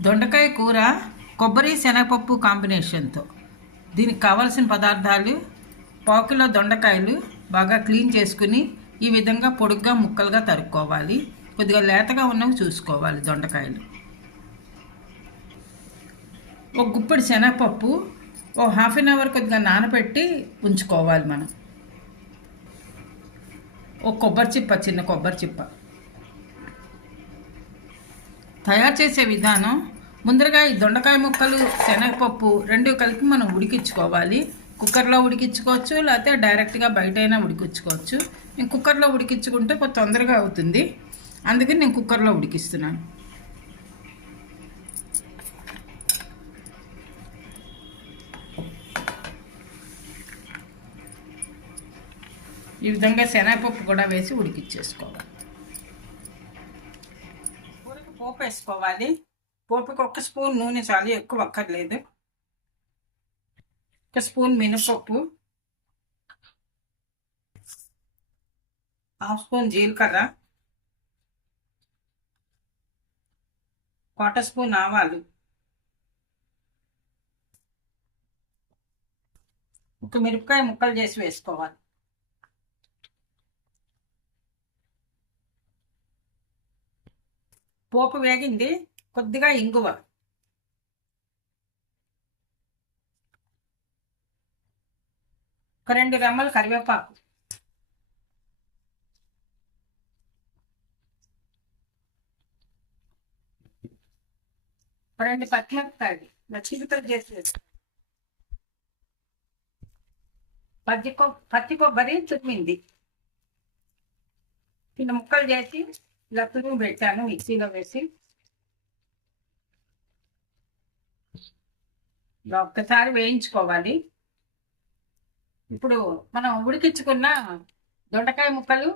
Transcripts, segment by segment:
దొండకాయ కూర కొబ్బరి శనగపప్పు కాంబినేషన్తో. దీనికి కావాల్సిన పదార్థాలు పావుకిలో దొండకాయలు బాగా క్లీన్ చేసుకుని ఈ విధంగా పొడుగ్గా ముక్కలుగా తరుక్కోవాలి. కొద్దిగా లేతగా ఉన్నవి చూసుకోవాలి దొండకాయలు. ఒక గుప్పెడు శనగపప్పు ఓ హాఫ్ అన్ అవర్ కొద్దిగా నానబెట్టి ఉంచుకోవాలి మనం. ఒక కొబ్బరి చిప్ప చిన్న కొబ్బరి చిప్ప. తయారు చేసే విధానం ముందరగా ఈ దొండకాయ ముక్కలు శనగపప్పు రెండు కలిపి మనం ఉడికించుకోవాలి. కుక్కర్లో ఉడికించుకోవచ్చు లేకపోతే డైరెక్ట్గా బయట అయినా ఉడికించుకోవచ్చు. నేను కుక్కర్లో ఉడికించుకుంటే కొంచెం తొందరగా అవుతుంది. అందుకని నేను కుక్కర్లో ఉడికిస్తున్నాను. ఈ విధంగా శనగపప్పు కూడా వేసి ఉడికిచ్చేసుకోవాలి పోపు వేసుకోవాలి పోపుకి ఒక్క స్పూన్ నూనె చాలు ఎక్కువ అక్కర్లేదు ఒక స్పూన్ మినపప్పు. హాఫ్ స్పూన్ జీలకర్ర. క్వార్టర్ స్పూన్ ఆవాలు. ఒక మిరపకాయ ముక్కలు చేసి వేసుకోవాలి. పోపు వేగింది కొద్దిగా ఇంగువ. ఒక రెండు రెమ్మలు కరివేపాకు. ఒక రెండు పచ్చిమిరపకాయలు నచ్చిమితో చేసేది పచ్చి కొ పచ్చి కొబ్బరి తురిమింది. చిన్న ముక్కలు చేసి ఇలా తురుము పెట్టాను మిక్సీలో వేసి ఇలా ఒక్కసారి వేయించుకోవాలి ఇప్పుడు మనం ఉడికించుకున్న దొండకాయ ముక్కలు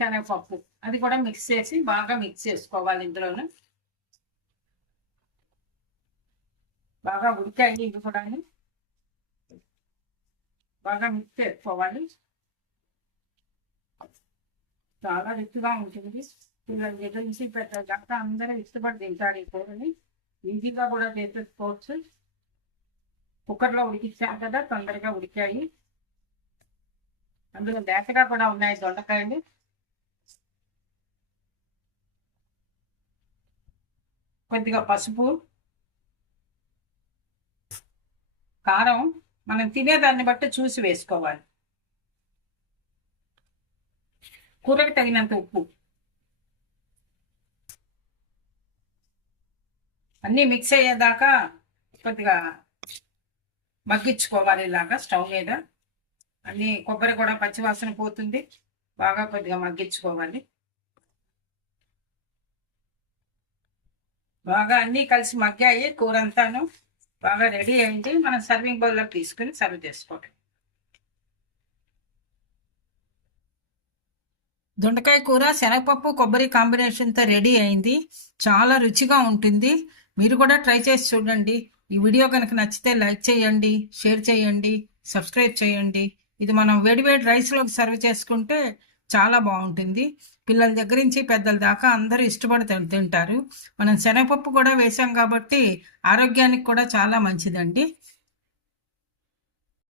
శనగపప్పు అది కూడా మిక్స్ చేసి బాగా మిక్స్ చేసుకోవాలి ఇందులోను బాగా ఉడికాయి ఇవి కూడా బాగా మిక్స్ చేసుకోవాలి చాలా రుచిగా ఉంటుంది పిల్లలు దగ్గర నుంచి పెద్ద దాకా అందరూ ఇష్టపడి తింటారు ఈ కూరని ఈజీగా కూడా చేసేసుకోవచ్చు. కుక్కర్లో ఉడికించాం కదా తొందరగా ఉడికాయి. అందులో దేశగా కూడా ఉన్నాయి దొండకాయలు. కొద్దిగా పసుపు. కారం. మనం తినేదాన్ని బట్టి చూసి వేసుకోవాలి. కూరకు తగినంత ఉప్పు. అన్నీ మిక్స్ అయ్యేదాకా కొద్దిగా మగ్గించుకోవాలి ఇలాగా స్టవ్ మీద. అన్నీ కొబ్బరి కూడా పచ్చివాసన పోతుంది. బాగా కొద్దిగా మగ్గించుకోవాలి. బాగా అన్నీ కలిసి మగ్గాయి కూర అంతాను బాగా రెడీ అయింది. మనం సర్వింగ్ బౌల్లో తీసుకుని సర్వ్ చేసుకోవాలి. దొండకాయ కూర శనగపప్పు కొబ్బరి కాంబినేషన్తో రెడీ అయింది. చాలా రుచిగా ఉంటుంది. మీరు కూడా ట్రై చేసి చూడండి. ఈ వీడియో కనుక నచ్చితే లైక్ చేయండి షేర్ చేయండి సబ్స్క్రైబ్ చేయండి. ఇది మనం వేడివేడి రైస్లోకి సర్వ్ చేసుకుంటే చాలా బాగుంటుంది. పిల్లల దగ్గర నుంచి పెద్దల దాకా అందరూ ఇష్టపడి తింటారు. మనం శనగపప్పు కూడా వేసాం కాబట్టి ఆరోగ్యానికి కూడా చాలా మంచిదండి.